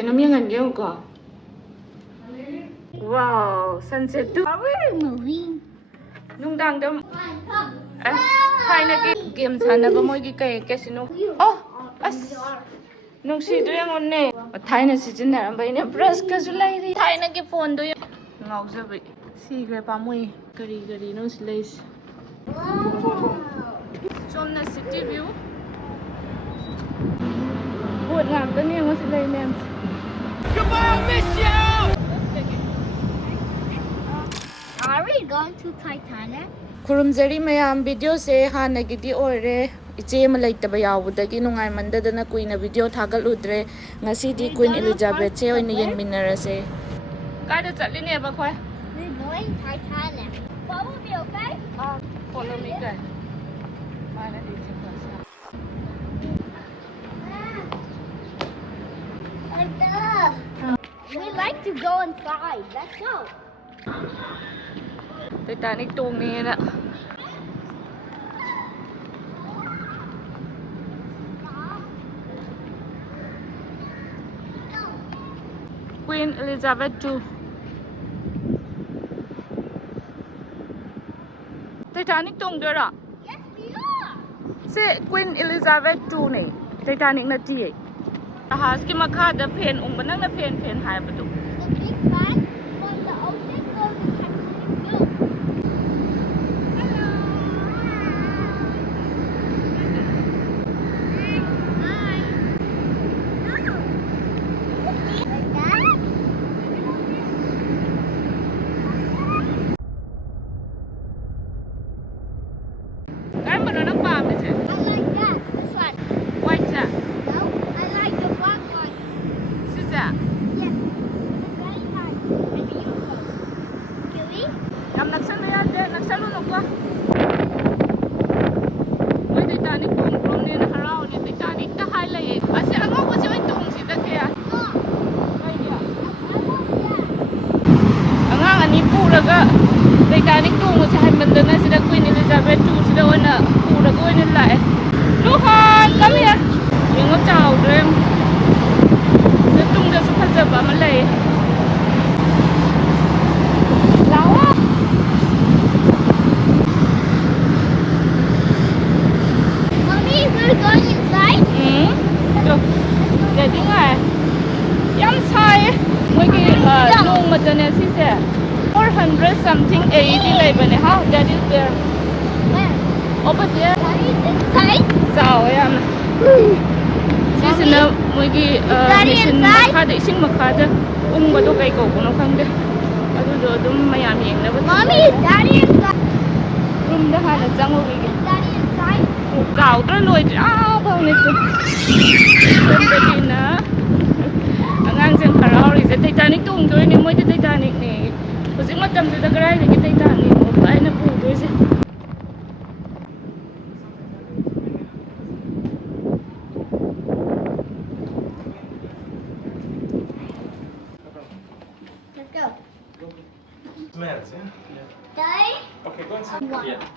Kainom yung ganyan ko. Wow, sunset too. Are we moving? Nung dangdam. Try na game sana ba mo kay casino. Oh, as. Nung si do yung one. Try na si Jinar ba ina brush ka sulay ri. Try na ki phone do yung. Ngau sabi. Si kay pa mo gari nung slice. Wow. Som na city view. Buat ngam ka niya mo sila yun. Goodbye, I miss you! Are we going to Titanic? Kurumzari mayam video se hana gidi ore iche malaitaba yawudagi nungai mandadana kuina video thagaludre ngasidi Queen Elizabeth che oina yengminarase kada chatline ba khoi We're going Titanic. What will be okay? follow me guys mana di chikasa We like to go inside. Let's go. Titanic tung ni na Queen Elizabeth2 Titanic tung dora Yes, we are. se Queen Elizabeth2 ni Titanic na ti ahas ki makha da pen banang na pen hai batu The big fan from the ocean goes to Titanic too. Hello. Hi. No. Like that? cái mà nó pa me che I like that. This one. white cha No, I like the black one. si cha Yes. It's very nice and beautiful. Can we? yam naksan me ya de naksan lu ko oi Titanic tung from ne na harau ni Titanic ta hai lai ase angau ko se oi tung si ta ke ya No. ai ya I want that. angang ani pu raga Titanic tung mo sa hai mandana sila Queen Elizabeth II sila ona pu raga oi ni lai lu han come here yung chao drem sa tung da sa phajaba ma lai lawa Mommy, we're going inside. được để tiếng này yam sai mấy cái nung mà tên này xí xe 400 something 80 này bên này how that is there Where? over there Daddy, inside? sao em xí xe nó mấy cái mission mà khá để sinh mà khá chứ vào đâu cái cổ của nó không đấy ở đâu đó mày làm gì nó vẫn Mommy, is Daddy inside? room đó hay là trăng ở cái Daddy inside? cào tới lùi bao nhiêu chứ bên đây nè ngang sang Harao thì sẽ Titanic tung thôi nhưng mới Titanic này có gì mà tầm thì ta cái này cái Titanic một cái nó bù thôi chứ Let's go. Smells, yeah? Daddy? Okay, go inside. Wow. Yeah.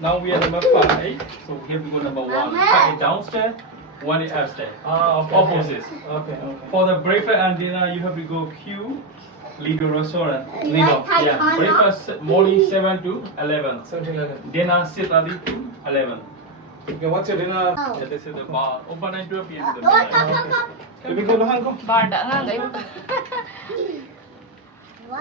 Now we are number 5. So here we go number 1. Mama. 5 is downstairs, 1 is upstairs. Okay. Opposites. Okay. For the breakfast and dinner, you have to go Q, Lido restaurant. You Lido. like Yeah. Titanic? Breakfast morning 7 to 11. 1711. Dinner 6:30 to 11. Okay, what's your dinner? Oh. Yeah, this is the bar. Open at 12 p.m. to the Come, midnight. come. Let me go to Hong Kong. bar đã ngang đấy Wow.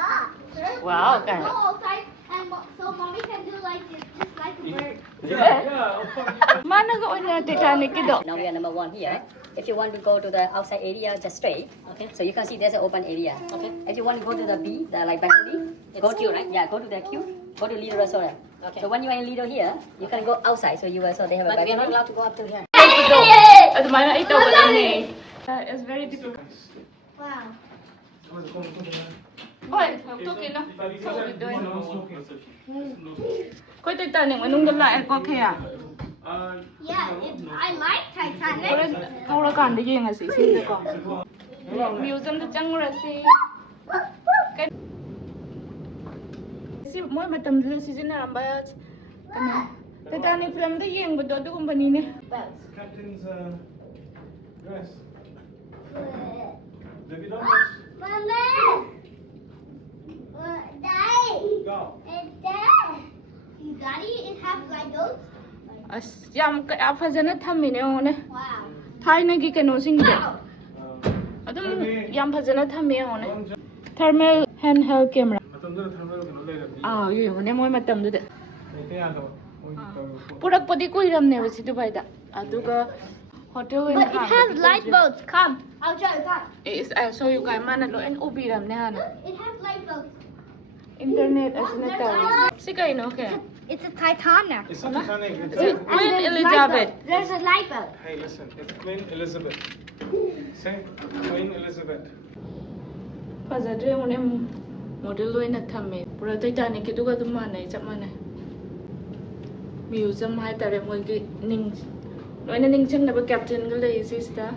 wow cái Go outside and so mommy can do like this, just like a bird. Yeah, open. mà nó gọi là Titanic cái độ Now we are number 1 here. If you want to go to the outside area, just straight. Okay. So you can see there's an open area. Okay. If you want to go to the B, the like balcony, go to right. Yeah, go to the Q. Go to Lido restaurant. Okay. So when you are in Lido here, you can go outside. So you also they have a balcony. But we are not allowed to go up to here. at mà nó ít đâu vào này it's very difficult Wow. ôi không tốt kia nó không được đây coi Titanic mà nung đâm lại có khe à Yeah, I like Titanic. câu đó còn đi gì là xí xí được còn museum nó chẳng ra xí cái xí mỗi mà tầm giờ xí nào làm bài cái này Titanic film đấy gì mà đó tôi cũng bani nè Captain's dress. David, don't touch. Mama! Daddy! Go. It's there! Daddy, it has like those? ꯑꯁ ꯌꯥꯝ ꯀꯌꯥ ꯐꯖꯅ ꯊꯝꯃꯤꯅꯦ ꯌꯦꯡꯉꯣꯅꯦ Wow. ꯊꯥꯏꯅꯒꯤ ꯀꯩꯅꯣꯁꯤꯡꯁꯦ ꯑꯗꯨꯝ ꯌꯥꯝ ꯐꯖꯅ ꯊꯝꯃꯦ ꯌꯦꯡꯉꯣꯅꯦ ꯊꯔꯃꯦꯜ ꯍꯦꯟ ꯍꯦꯜ ꯀꯦꯃꯦꯔꯥ ꯃꯇꯝꯗꯨꯗ ꯊꯔꯃꯦꯜ ꯀꯩꯅꯣ ꯂꯩꯔꯝꯅꯤ. ꯌꯦꯡꯉꯣꯅꯦ ꯃꯣꯏ ꯃꯇꯝꯗꯨꯗ ꯂꯩꯇ ꯌꯥꯗꯕ. ꯃꯣꯏꯒꯤ ꯇꯧꯔꯤꯕ ꯄꯣꯠ. ꯄꯨꯔꯛꯄꯗꯤ ꯀꯨꯏꯔꯝꯅꯦꯕ ꯁꯤ ꯗꯨꯕꯥꯏꯗ ꯑꯗꯨꯒ ꯍꯣꯇꯦꯜ ꯑꯣꯏꯅ But it has light bulbs. Come, I'll show you. Come. ꯁꯣ ꯌꯨ ꯒꯥꯏ ꯃꯥꯅ ꯂꯣꯏꯅ ꯎꯕꯤꯔꯝꯅꯦ ꯍꯥꯟꯅ It has light bulbs. Internet ꯑꯁꯤꯅ ꯇꯧꯔꯤꯁꯦ ꯁꯤ ꯀꯩꯅꯣ K It's a Titanic. It's not Titanic. It's Queen Elizabeth. There's a light bulb. Hey, listen. It's Queen Elizabeth. Say Queen Elizabeth. ꯐꯖꯗ꯭ꯔꯦ ꯌꯦꯡꯉꯣꯅꯦ model ꯑꯣꯏꯅ ꯊꯝꯃꯦ ꯄꯨꯔꯥ ꯇꯩꯇꯥꯅꯤꯛꯀꯤꯗꯨꯒ ꯑꯗꯨꯝ ꯃꯥꯟꯅꯩ ꯆꯞ ꯃꯥꯟꯅꯩ ꯃ꯭ꯌꯨꯖꯤꯌꯝ ꯍꯥꯏꯇꯥꯔꯦ ꯃꯣꯏꯒꯤ ꯂꯣꯏꯅ ꯅꯤꯡꯁꯤꯡꯅꯕ ꯀꯦꯞꯇꯦꯟꯒ ꯂꯩ ꯁꯤꯁꯤꯗ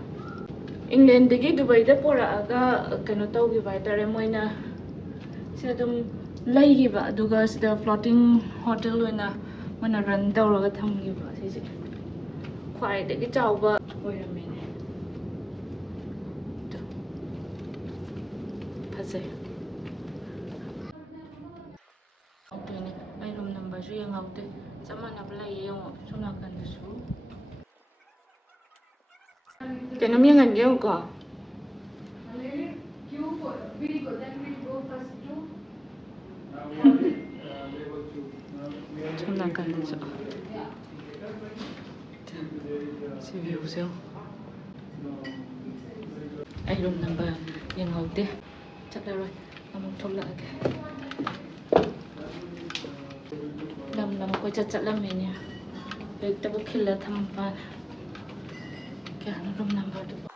ꯏꯪꯂꯦꯟꯗꯒꯤ ꯗꯨꯕꯥꯏꯗ ꯄꯨꯔꯛꯑꯒ ꯀꯩꯅꯣ ꯇꯧꯈꯤꯕ ꯍꯥꯏꯇꯥꯔꯦ ꯃꯣꯏꯅ ꯁꯤꯗ ꯑꯗꯨꯝ ꯂꯩꯈꯤꯕ ꯑꯗꯨꯒ ꯁꯤꯗ ꯐ꯭ꯂꯣꯇꯤꯡ ꯍꯣꯇꯦꯜ ꯑꯣꯏꯅ ꯃꯣꯏꯅ ꯔꯟ ꯇꯧꯔꯒ ꯊꯝꯈꯤꯕ ꯁꯤꯁꯦ ꯈ꯭ꯋꯥꯏꯗꯒꯤ ꯆꯥꯎꯕ ꯑꯣꯏꯔꯝꯃꯤꯅꯦ ꯐꯖꯩ ꯍꯧꯗꯣꯏꯅꯦ ꯑꯩ ꯔꯨꯝ ꯅꯝꯕꯔꯁꯨ ꯌꯦꯡꯍꯧꯗꯦ ꯆꯞ ꯃꯥꯟꯅꯕ ꯂꯩꯌꯦ ꯌꯦꯡꯉꯣ ꯁꯣꯝ ꯅꯥꯀꯟꯗꯁꯨ ꯀꯩꯅꯣꯝ ꯌꯦꯡꯍꯟꯒꯦ ꯌꯦꯡꯉꯨꯀꯣ ꯁꯣꯝ ꯅꯥꯀꯟꯗꯁꯨ ꯁꯤ ꯚ꯭ꯌꯨꯁꯦ ꯑꯩ ꯔꯨꯝ ꯅꯝꯕꯔ ꯌꯦꯡꯍꯧꯗꯦ ꯆꯠꯂꯔꯣꯏ ꯑꯃꯨꯛ ꯊꯣꯛꯂꯛꯑꯒꯦ ꯂꯝ ꯀꯣꯏꯆꯠ ꯆꯠꯂꯝꯃꯤꯅꯦ ꯂꯩꯇꯕ ꯈꯤꯜꯂ ꯊꯝꯕ ꯀꯌꯥꯅꯣ ꯔꯨꯝ ꯅꯝꯕꯔꯗꯨꯕꯨ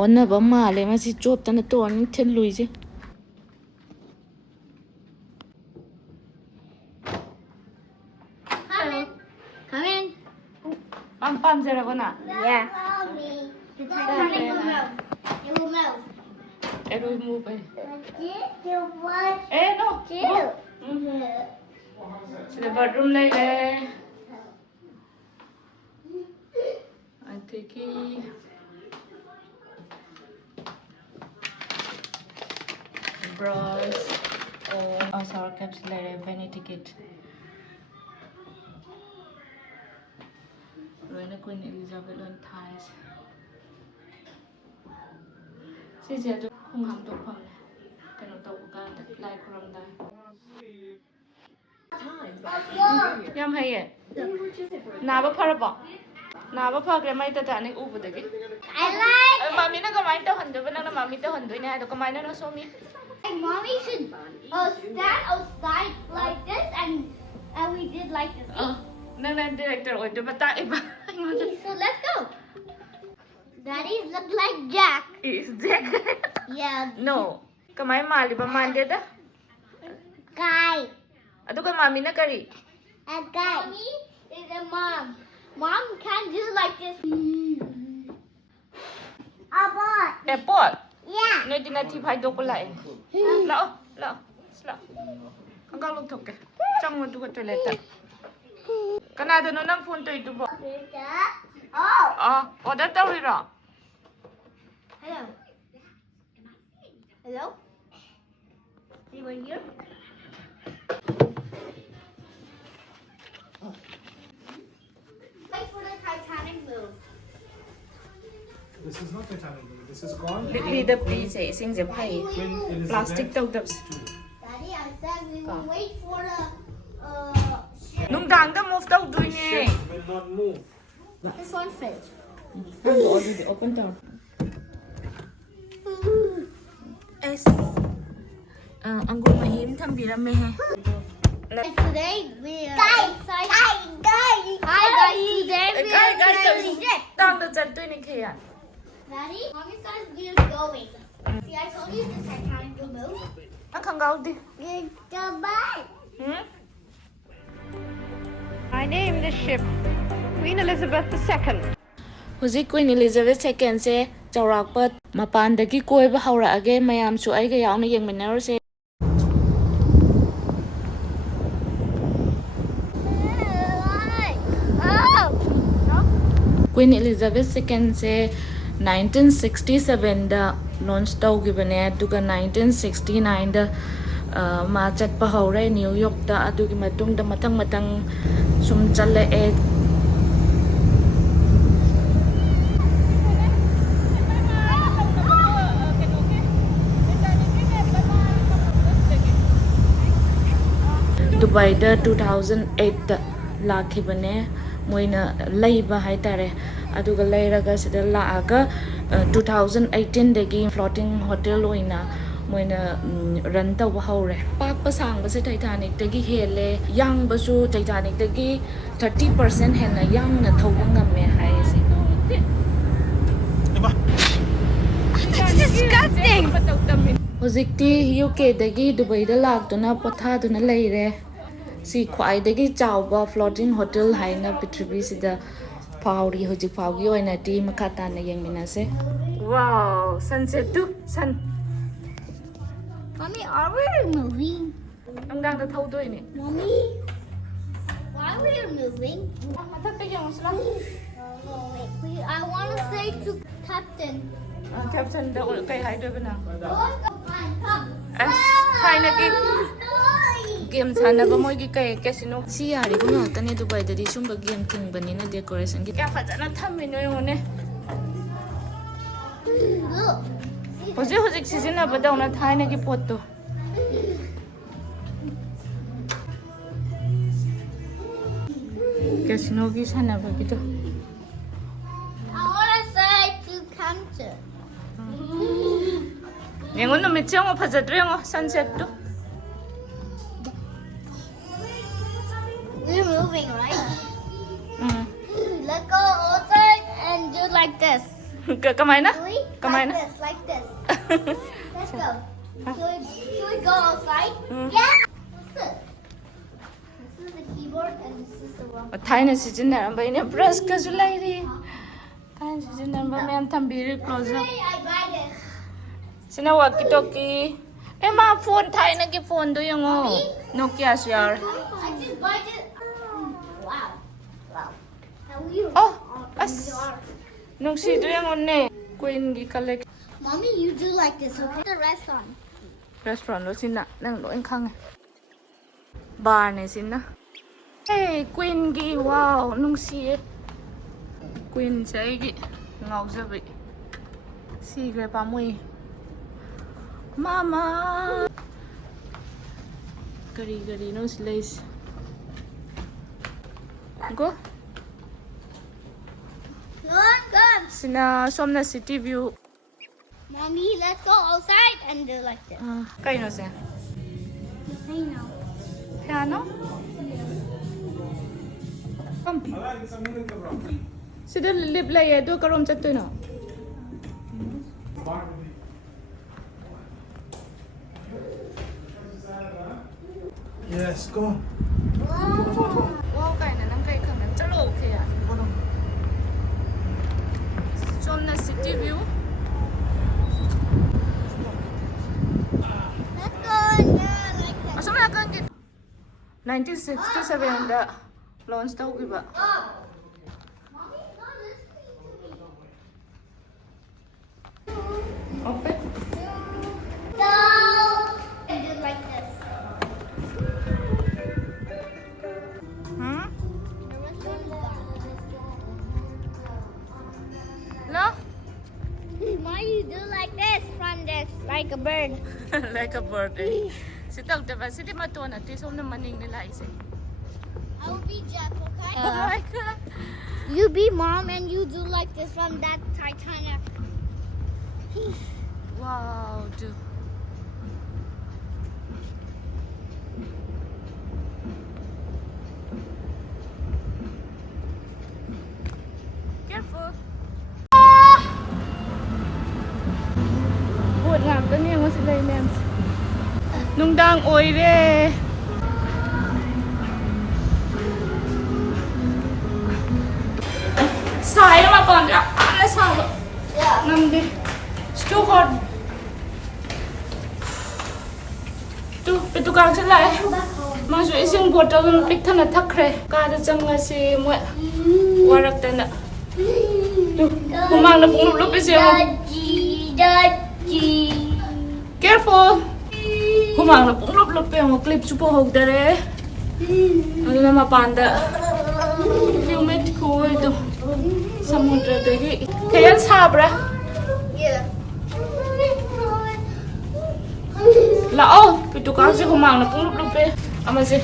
ꯑꯣꯟꯅꯕ ꯃꯥꯜꯂꯦ ꯃꯁꯤ ꯆꯣꯞꯇꯅ ꯇꯣꯛꯑꯅꯤ ꯊꯤꯜꯂꯨꯏꯁꯦ Come in. ꯄꯥꯝꯖꯔꯕ ꯅ Yeah. The Titanic will move. It will move. ꯑꯦꯔꯣꯏ ꯃꯨꯕ Eh, no. ꯁꯤꯗ ꯕꯥꯠꯔꯨꯝ ꯂꯩꯔꯦ ꯑꯗꯒꯤ brush shower caps lere vanity kit loina Queen Elizabeth loin thais sise adu khungham tokpham ne kano tawba kanda lai khuramda yam haye naba farabo naba phagre mai Titanic ubudagi I like. mami na kamai ta handaba na mami ta handoi na ado kamai na so mi Mommy should stand outside like this, and we did like this. nang na director oi do bata iba So let's go. Daddy look like Jack. is Jack Yeah. no kamai mali ba mande da Guy. adu ka mami na kari A guy. Mommy is a mom. Mom can't do like this. A boy. airport Yeah. no dina thi phai do ko lai lao lao lao ang galong thok ke chang mo du ka toilet ta kana da no nang phone to itu bo Oh. order taw ri ro Hello. Hello. Anyone here? Wait for the Titanic move. This is not Titanic. This is gone. li da pi se sing je phai Queen Elizabeth. plastic taw da Daddy, I said we will wait for the ship. nung dang da move taw dui ne Ship will not move. This one fits. already open down es anggur mahim thambirame he And today we are excited. Hi guys, today we are going ship. tang da chat tui ni khe Daddy, Mommy says we are going. See, I told you the Titanic will move. ang khangau di Goodbye. I named this ship Queen Elizabeth II. Huzik Queen Elizabeth II se chawrakpa mapandagi koiba haurage mayam su aiga yauna yengminaruse Queen Elizabeth II se 1967 da launch tawgibane aduga 1969 da ma chatpa hore New York da adugi matung da matang sum challe e Dubai da 2008 da lakhibane moina laiba haitare aduga lairaga sida laaga 2018 dagi floating hotel oina moina run tawba hore pakpa sangba se Titanic dagi hele yang basu Titanic dagi 30% hena yang na thawba ngamme haise That's disgusting. hojikti UK dagi Dubai da laktuna pothaduna leire si khwai dagi chawba floating hotel haina Prithvi sida Pauri hojik paugi oina ti makata na yengminase wow sunset tu sun Mommy, are we moving? anggang ta thau ni Mommy, why are we moving? mathak pe yang sala Wait, I want to say to Captain. captain da kai hai do bana Come. as kai na ki game sana ba moi gi kai casino si ari ko na tani Dubai da di sumba game king bani na decoration gi ka fa jana thammi no yone Look. hojik season ba da na thai na gi pot to casino gi sana ba gi to I want to say to Captain. yengon no mi chang pha jat rengo sunset to We're moving, right? Let's go outside and do like this. kamai na Really? kamai na Like this. Let's go. Should we go outside? Yeah. What's this? This is the keyboard and this is the one. thai na season na ba ine brush ka su lai ri thai season na ba mem thambiri close up Hey, I buy this. sina walkie talkie ema phone thai na ki phone do yango Nokia share I just buy this. Wow. Wow. How are you? oh as nung si do yango ne queen gi collect Mommy, you do like this, okay? The restaurant. restaurant lo sina nang lo en khang bar ne sina hey queen gi wow nung si queen sai gi ngau jabi si gre pa mui mama gari no slice go Come. sina somna city view Mommy, let's go outside and do like this. kai no se I know. piano come sida lip la ye do karom chat to no Yes, go on. wow kai na nang kai khang na chalo ke ya somna city view Let's go and do like this. asomna kan ki 1967 da launch tau ki ba Mommy's not listening to me. open No. And do like this. The restaurant is gone. no Why you do like this from this, like a bird? like a birthday si tau ta ba si di ma to na ti som na maning nila ise I will be Jeff, okay? oh my god You be mom and you do like this from that Titanic. wow dude careful buồn ngạc cái niềng của đây nè nung đang ôi re sai mà còn đã sao vậy nằm đi it's too hot tu càng sẽ lại mà rồi riêng bột trong bịch thân là thắc rè cả được trong là gì muội qua được tên ạ tu humang na pong lupis yung. Careful! Humang na pong lup yung clip supo hog dare. Ano na mapanda. Humid ko ito. Samudra dagi. Kaya sabra. Yeah. Lao, pitu kasi humang na pong lup eh. Ama si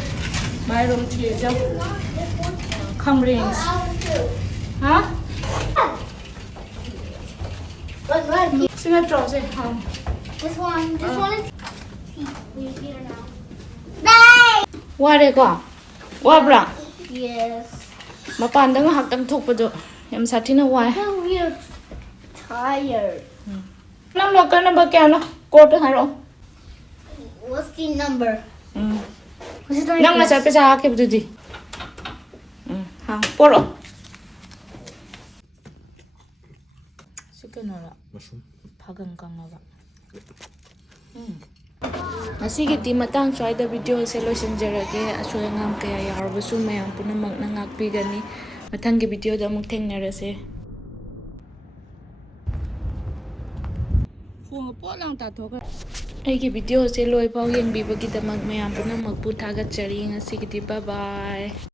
mayroong tiyo dyan. Come rings. Ha? Sige, draw si ham. This one is. We see her now. Bye. Wari ko. Wabra. Yes. Mapanda nga hakam thuk pa do. Yam sati na wai. So we're tired. Nam lo ka na ba kya no? Ko to haro. What's the number? What's the Nang na sa pesa hakip do di. Ha, poro. Siguro Mushroom. pagang kang nga. Masigiti matang try the video sa losinjarage aso ngam kaya yarbasu mayam punamag nangakbigani matanggi video da mong tengnarase. Kung po lang tatoka. Ay video sa loy pao yang bibagita mag mayam punamag putagat chari nga sigiti bye bye.